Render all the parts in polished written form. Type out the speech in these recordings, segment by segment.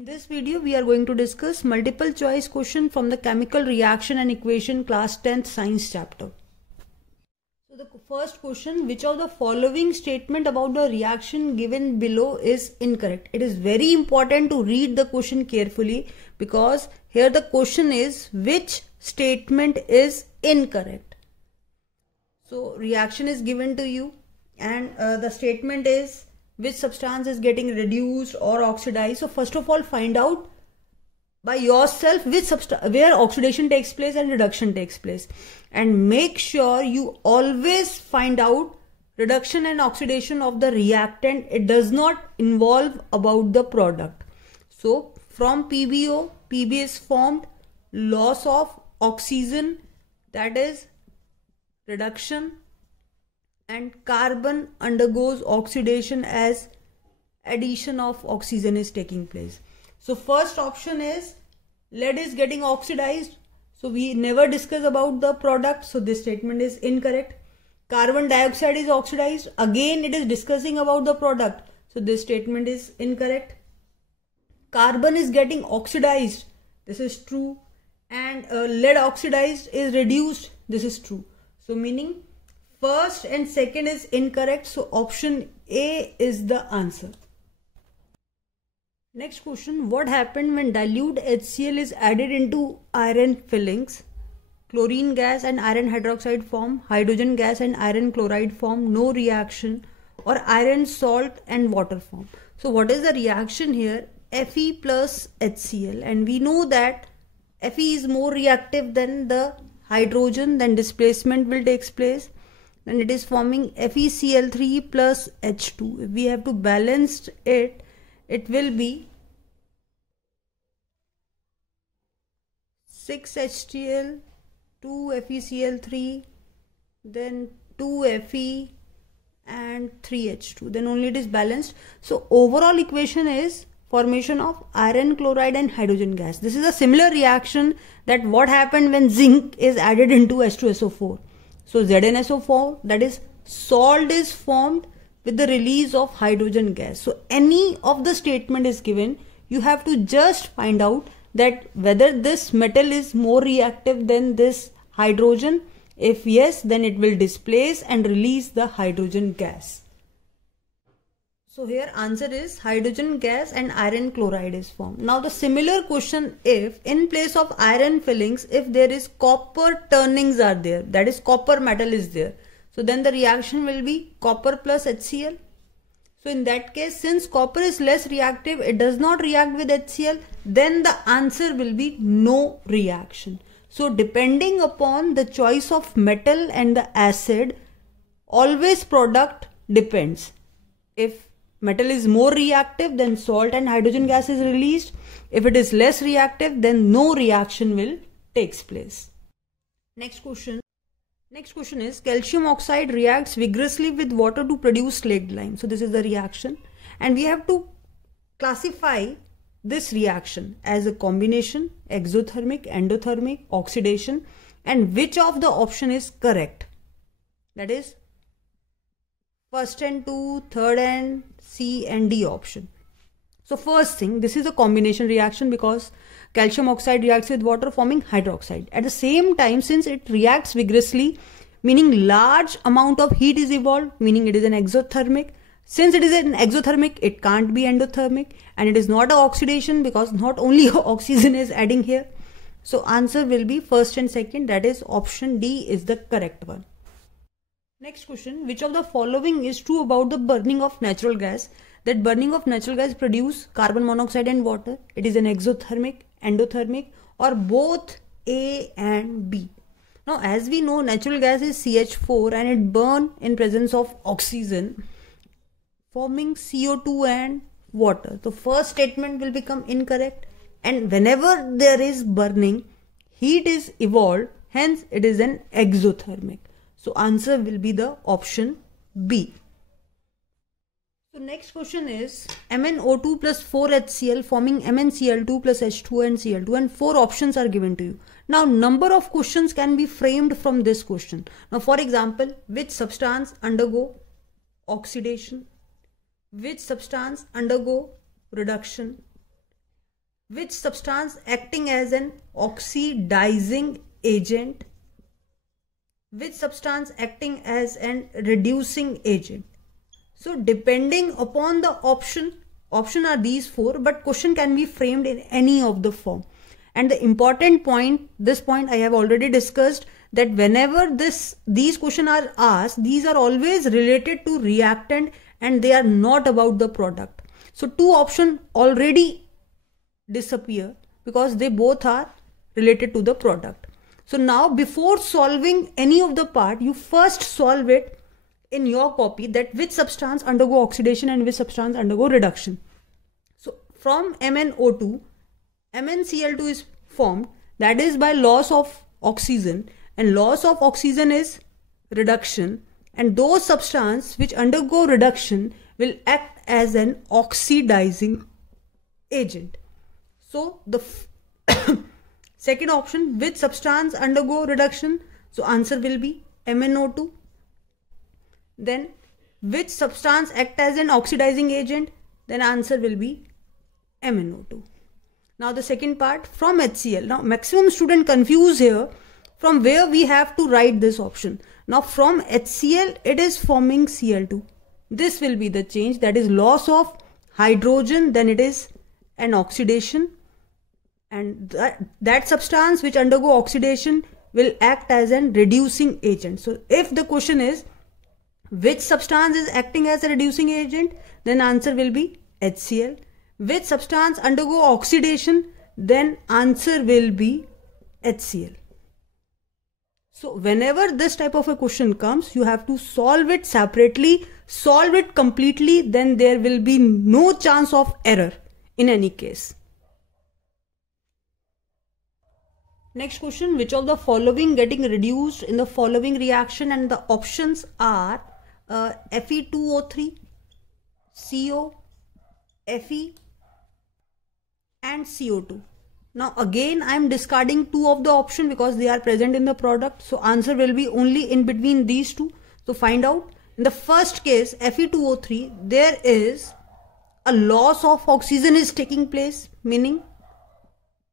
In this video, we are going to discuss multiple choice question from the chemical reaction and equation class 10th science chapter. So the first question, which of the following statement about the reaction given below is incorrect? It is very important to read the question carefully because here the question is which statement is incorrect. So reaction is given to you and the statement is which substance is getting reduced or oxidized. So first of all, find out by yourself where oxidation takes place and reduction takes place, and make sure you always find out reduction and oxidation of the reactant. It does not involve about the product. So from PbO, Pb is formed, loss of oxygen, that is reduction, and carbon undergoes oxidation as addition of oxygen is taking place. So first option is lead is getting oxidized. So we never discuss about the product. So this statement is incorrect. Carbon dioxide is oxidized. Again it is discussing about the product. So this statement is incorrect. Carbon is getting oxidized. This is true. And lead oxidized is reduced. This is true. So meaning first and second is incorrect. So option A is the answer. Next question, what happened when dilute HCl is added into iron fillings? Chlorine gas and iron hydroxide form, hydrogen gas and iron chloride form, no reaction, or iron salt and water form. So what is the reaction here? Fe plus HCl, and we know that Fe is more reactive than the hydrogen, then displacement will take place. Then it is forming FeCl3 plus H2. If we have to balance it, it will be 6HCl, 2 FeCl3, then 2 Fe and 3H2. Then only it is balanced. So overall equation is formation of iron chloride and hydrogen gas. This is a similar reaction that what happened when zinc is added into H2SO4. So ZnSO4, that is salt, is formed with the release of hydrogen gas. So any of the statement is given, you have to just find out that whether this metal is more reactive than this hydrogen. If yes, then it will displace and release the hydrogen gas. So here answer is hydrogen gas and iron chloride is formed. Now the similar question, if in place of iron fillings, if there is copper turnings are there, that is copper metal is there, so then the reaction will be copper plus HCl. So in that case, since copper is less reactive, it does not react with HCl, then the answer will be no reaction. So depending upon the choice of metal and the acid, always product depends. If metal is more reactive, then salt and hydrogen gas is released. If it is less reactive, then no reaction will takes place. Next question is calcium oxide reacts vigorously with water to produce slaked lime. So this is the reaction, and we have to classify this reaction as a combination, exothermic, endothermic, oxidation, and which of the option is correct. That is first and 2, third and C and D option. So first thing, this is a combination reaction because calcium oxide reacts with water forming hydroxide. At the same time, since it reacts vigorously, meaning large amount of heat is evolved, meaning it is an exothermic. Since it is an exothermic, it can't be endothermic, and it is not an oxidation because not only oxygen is adding here. So answer will be first and second, that is option D is the correct one. Next question, which of the following is true about the burning of natural gas? That burning of natural gas produce carbon monoxide and water. It is an exothermic, endothermic, or both A and B. Now as we know, natural gas is CH4 and it burn in presence of oxygen, forming CO2 and water. The first statement will become incorrect, and whenever there is burning, heat is evolved, hence it is an exothermic. So answer will be the option B. So next question is MnO2 plus 4HCl forming MnCl2 plus H2 and Cl2, and 4 options are given to you. Now number of questions can be framed from this question. Now for example, which substance undergo oxidation? Which substance undergo reduction? which substance acting as an oxidizing agent, which substance acting as an reducing agent. So depending upon the option are these four, but question can be framed in any of the form. And the important point, this point I have already discussed, that whenever these questions are asked, these are always related to reactant and they are not about the product. So two options already disappear because they both are related to the product. So now before solving any of the part, you first solve it in your copy, that which substance undergo oxidation and which substance undergo reduction. So from MnO2, MnCl2 is formed, that is by loss of oxygen, and loss of oxygen is reduction, and those substances which undergo reduction will act as an oxidizing agent. So the second option, which substance undergo reduction? So answer will be MnO2. Then which substance act as an oxidizing agent? Then answer will be MnO2. Now the second part, from HCl. Now maximum student confuse here from where we have to write this option. Now from HCl it is forming Cl2. This will be the change, that is loss of hydrogen, then it is an oxidation, and that substance which undergo oxidation will act as an reducing agent. So if the question is which substance is acting as a reducing agent, then answer will be HCl. Which substance undergo oxidation, then answer will be HCl. So whenever this type of a question comes, you have to solve it separately, solve it completely, then there will be no chance of error in any case. Next question, which of the following getting reduced in the following reaction? And the options are Fe2O3, CO, Fe and CO2. Now again I am discarding two of the option because they are present in the product. So answer will be only in between these two. So find out. In the first case, Fe2O3, there is a loss of oxygen is taking place, meaning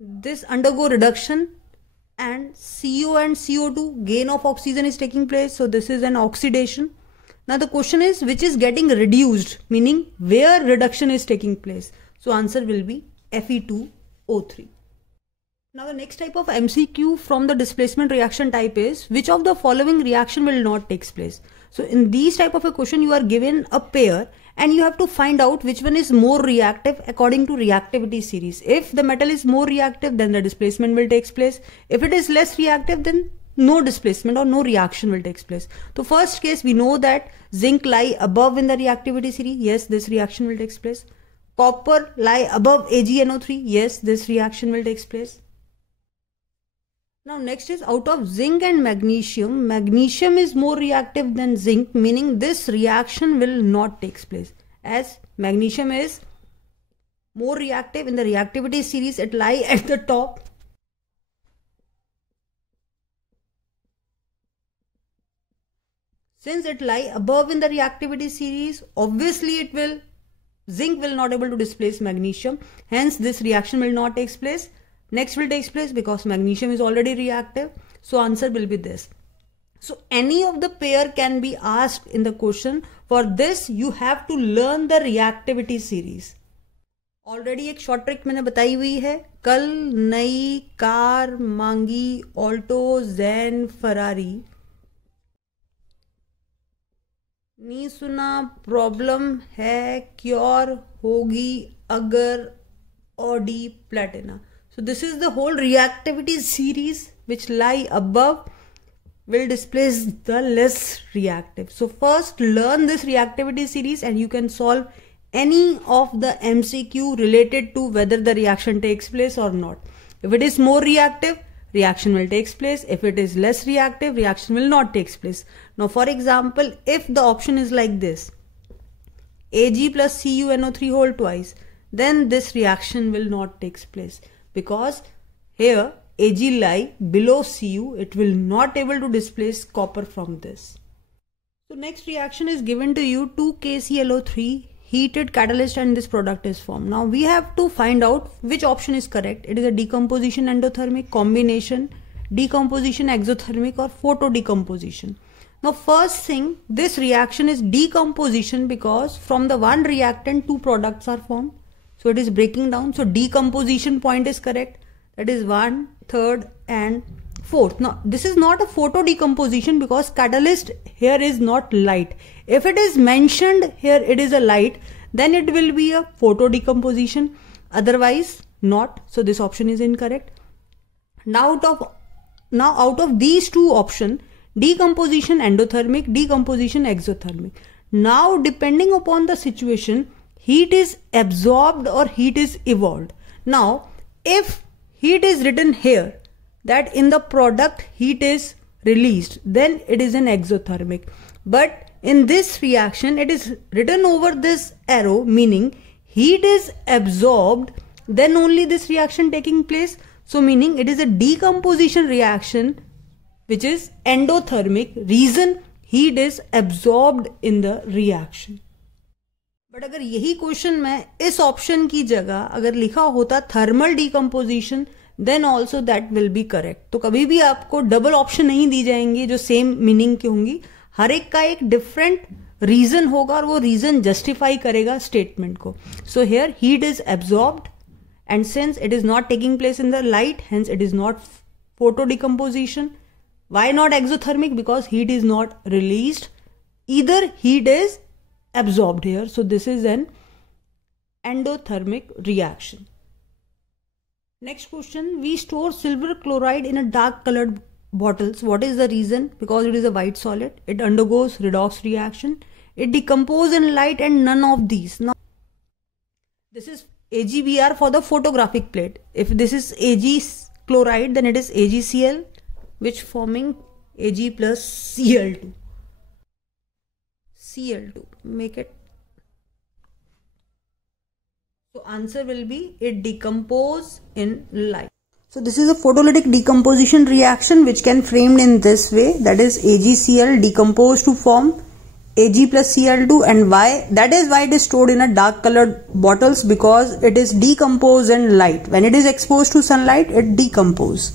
this undergo reduction, and CO and CO2 gain of oxygen is taking place. So this is an oxidation. Now the question is which is getting reduced, meaning where reduction is taking place. So answer will be Fe2O3. Now the next type of MCQ from the displacement reaction type is which of the following reaction will not take place. So in these type of a question you are given a pair and you have to find out which one is more reactive according to reactivity series. If the metal is more reactive, then the displacement will take place. If it is less reactive, then no displacement or no reaction will take place. So first case, we know that zinc lie above in the reactivity series. Yes, this reaction will take place. Copper lie above AgNO3. Yes, this reaction will take place. Now next is out of zinc and magnesium. Magnesium is more reactive than zinc, meaning this reaction will not take place. As magnesium is more reactive in the reactivity series, it lie at the top. Since it lie above in the reactivity series, obviously zinc will not able to displace magnesium. Hence this reaction will not take place. Next will take place because magnesium is already reactive. So answer will be this. So any of the pair can be asked in the question. For this you have to learn the reactivity series. Already एक short trick मैंने बताई हुई है. कल नई car मांगी Alto Zen Ferrari. नहीं सुना प्रॉब्लम है क्योर होगी अगर Audi Platina. So this is the whole reactivity series which lie above will displace the less reactive. So first learn this reactivity series and you can solve any of the MCQ related to whether the reaction takes place or not. If it is more reactive, reaction will take place. If it is less reactive, reaction will not take place. Now for example, if the option is like this, Ag plus CuNO3 whole twice, then this reaction will not take place. Because here Ag lie below Cu, it will not able to displace copper from this. So next reaction is given to you 2KClO3. heated catalyst and this product is formed. Now we have to find out which option is correct. It is a decomposition endothermic, combination, decomposition exothermic, or photo decomposition. Now first thing, this reaction is decomposition because from the one reactant two products are formed. So it is breaking down. So decomposition point is correct. That is 1, 3rd and 4th. Now this is not a photo decomposition because catalyst here is not light. If it is mentioned here it is a light, then it will be a photo decomposition, otherwise not. So this option is incorrect. Now out of these two options, decomposition endothermic, decomposition exothermic. Now depending upon the situation, heat is absorbed or heat is evolved. Now if heat is written here, that in the product heat is released, then it is an exothermic. But in this reaction it is written over this arrow, meaning heat is absorbed, then only this reaction taking place. So meaning it is a decomposition reaction which is endothermic. Reason, heat is absorbed in the reaction. But अगर यही question में इस option की जगह अगर लिखा होता thermal decomposition, then also that will be correct. तो कभी भी आपको डबल ऑप्शन नहीं दी जाएंगी जो सेम मीनिंग की होंगी. हर एक का एक डिफरेंट रीजन होगा और वो रीजन जस्टिफाई करेगा स्टेटमेंट को. So here heat is absorbed and since it is not taking place in the light, hence it is not photo decomposition. Why not exothermic? Because heat is not released. Either heat is absorbed here. So this is an endothermic reaction. Next question. We store silver chloride in a dark colored bottles. What is the reason? Because it is a white solid. It undergoes redox reaction. It decomposes in light and none of these. Now this is AgBr for the photographic plate. If this is Ag chloride, then it is AgCl, which forming Ag plus Cl2. Cl2. Make it. So answer will be it decompose in light. So this is a photolytic decomposition reaction which can framed in this way. That is AgCl decomposed to form Ag plus Cl2, and why? That is why it is stored in a dark colored bottles, because it is decomposed in light. When it is exposed to sunlight, it decomposes.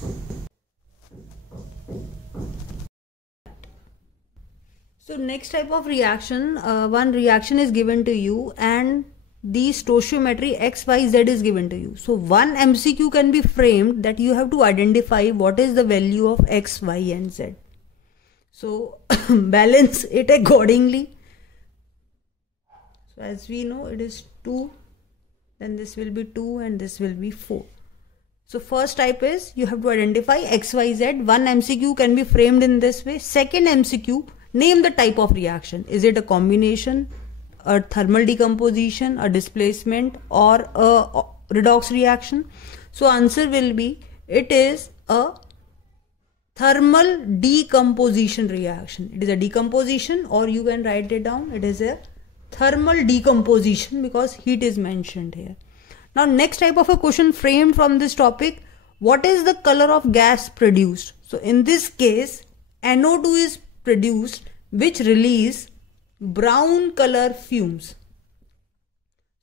So next type of reaction, one reaction is given to you and the stoichiometry X, Y, Z is given to you. So one MCQ can be framed that you have to identify what is the value of X, Y and Z. So balance it accordingly. So as we know it is 2, then this will be 2 and this will be 4. So first type is you have to identify X, Y, Z. One MCQ can be framed in this way. Second MCQ, name the type of reaction. Is it a combination, a thermal decomposition, a displacement, or a redox reaction? So answer will be it is a thermal decomposition reaction. It is a decomposition, or you can write it down. It is a thermal decomposition because heat is mentioned here. Now next type of a question framed from this topic. What is the color of gas produced? So in this case NO2 is produced which release brown color fumes.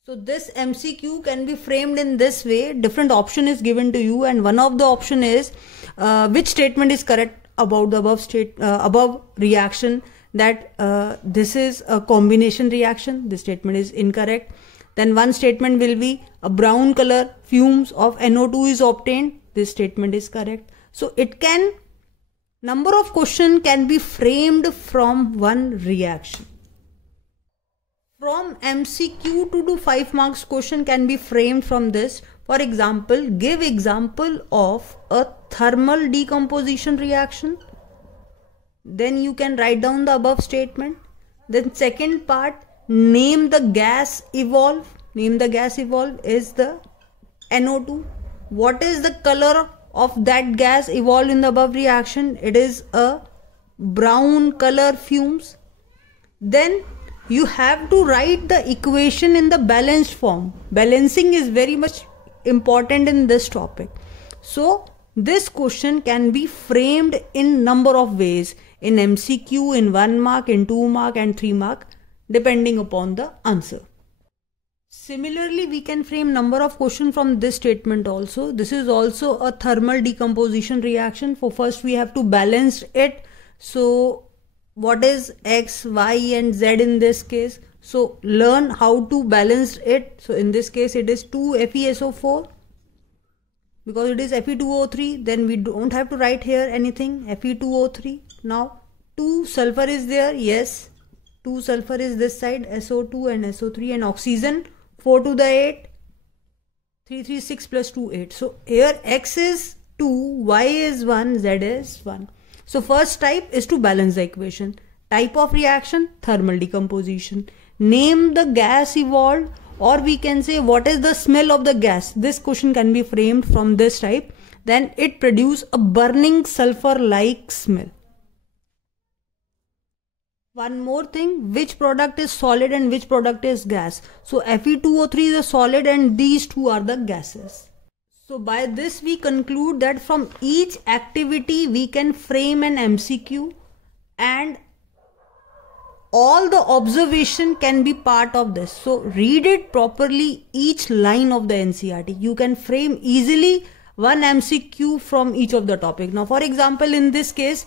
So this MCQ can be framed in this way. Different option is given to you and one of the option is which statement is correct about the above reaction, that this is a combination reaction. This statement is incorrect. Then one statement will be a brown color fumes of NO2 is obtained. This statement is correct. So it can, number of question can be framed from one reaction. From MCQ to do 5 marks question can be framed from this. For example, give example of a thermal decomposition reaction. Then you can write down the above statement. Then second part, name the gas evolve. Name the gas evolve is the NO2. What is the color of that gas evolved in the above reaction? It is a brown color fumes. Then you have to write the equation in the balanced form. Balancing is very much important in this topic. So this question can be framed in number of ways, in MCQ, in 1 mark, in 2 mark and 3 mark, depending upon the answer. Similarly, we can frame number of questions from this statement also. This is also a thermal decomposition reaction. For first we have to balance it. So what is X, Y and Z in this case? So learn how to balance it. So in this case it is 2FeSO4. Because it is Fe2O3, then we don't have to write here anything. Fe2O3. Now 2 sulfur is there. Yes. 2 sulfur is this side. SO2 and SO3 and oxygen. 4 to the 8. 3, 3, 6 plus 2, 8. So here X is 2, Y is 1, Z is 1. So first type is to balance the equation. Type of reaction, thermal decomposition. Name the gas evolved, or we can say what is the smell of the gas. This question can be framed from this type. Then it produce a burning sulfur like smell. One more thing, which product is solid and which product is gas. So Fe2O3 is a solid and these two are the gases. So by this we conclude that from each activity we can frame an MCQ and all the observation can be part of this. So read it properly, each line of the NCERT. You can frame easily one MCQ from each of the topic. Now for example, in this case,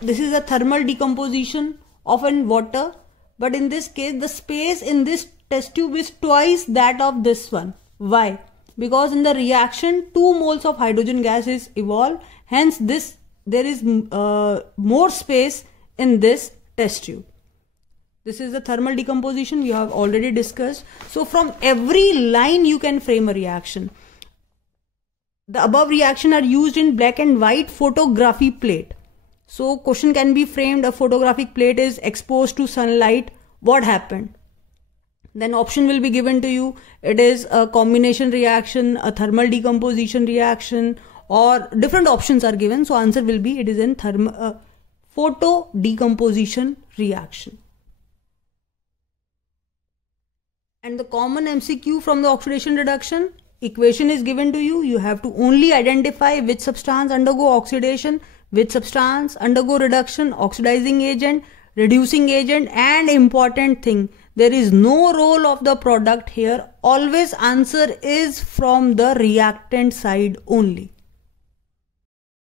this is a thermal decomposition of an water, but in this case the space in this test tube is twice that of this one. Why? Because in the reaction 2 moles of hydrogen gas is evolved, hence there is more space in this test tube. This is the thermal decomposition we have already discussed. So from every line you can frame a reaction. The above reaction are used in black and white photography plate. So question can be framed, a photographic plate is exposed to sunlight. What happened? Then option will be given to you. It is a combination reaction, a thermal decomposition reaction, or different options are given. So answer will be it is in photo decomposition reaction. And the common MCQ from the oxidation reduction, equation is given to you. You have to only identify which substance undergo oxidation, which substance undergo reduction, oxidizing agent, reducing agent, and important thing, there is no role of the product here. Always answer is from the reactant side only.